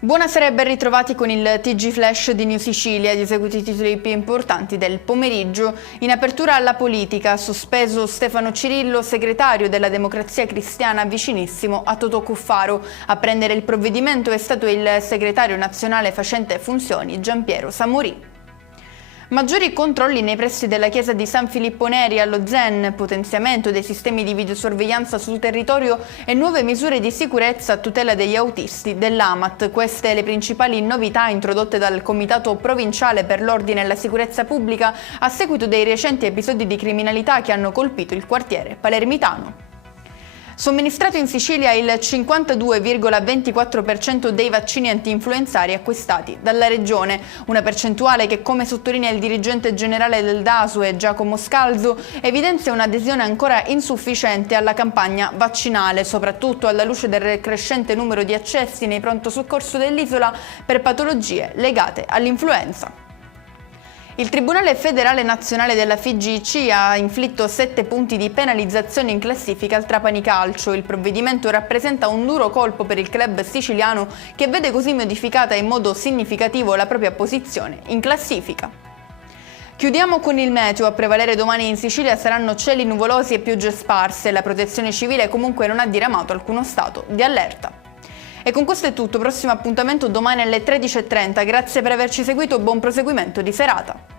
Buonasera e ben ritrovati con il TG Flash di New Sicilia, gli eseguiti titoli più importanti del pomeriggio. In apertura alla politica, sospeso Stefano Cirillo, segretario della Democrazia Cristiana vicinissimo a Totò Cuffaro. A prendere il provvedimento è stato il segretario nazionale facente funzioni Giampiero Samorì. Maggiori controlli nei pressi della chiesa di San Filippo Neri allo Zen, potenziamento dei sistemi di videosorveglianza sul territorio e nuove misure di sicurezza a tutela degli autisti dell'AMAT. Queste le principali novità introdotte dal Comitato Provinciale per l'Ordine e la Sicurezza Pubblica a seguito dei recenti episodi di criminalità che hanno colpito il quartiere palermitano. Somministrato in Sicilia il 52,24% dei vaccini anti-influenzari acquistati dalla regione, una percentuale che, come sottolinea il dirigente generale del DASUE Giacomo Scalzo, evidenzia un'adesione ancora insufficiente alla campagna vaccinale, soprattutto alla luce del crescente numero di accessi nei pronto soccorso dell'isola per patologie legate all'influenza. Il Tribunale Federale Nazionale della FIGC ha inflitto 7 punti di penalizzazione in classifica al Trapani Calcio. Il provvedimento rappresenta un duro colpo per il club siciliano che vede così modificata in modo significativo la propria posizione in classifica. Chiudiamo con il meteo. A prevalere domani in Sicilia saranno cieli nuvolosi e piogge sparse. La Protezione Civile comunque non ha diramato alcuno stato di allerta. E con questo è tutto, prossimo appuntamento domani alle 13:30. Grazie per averci seguito, buon proseguimento di serata.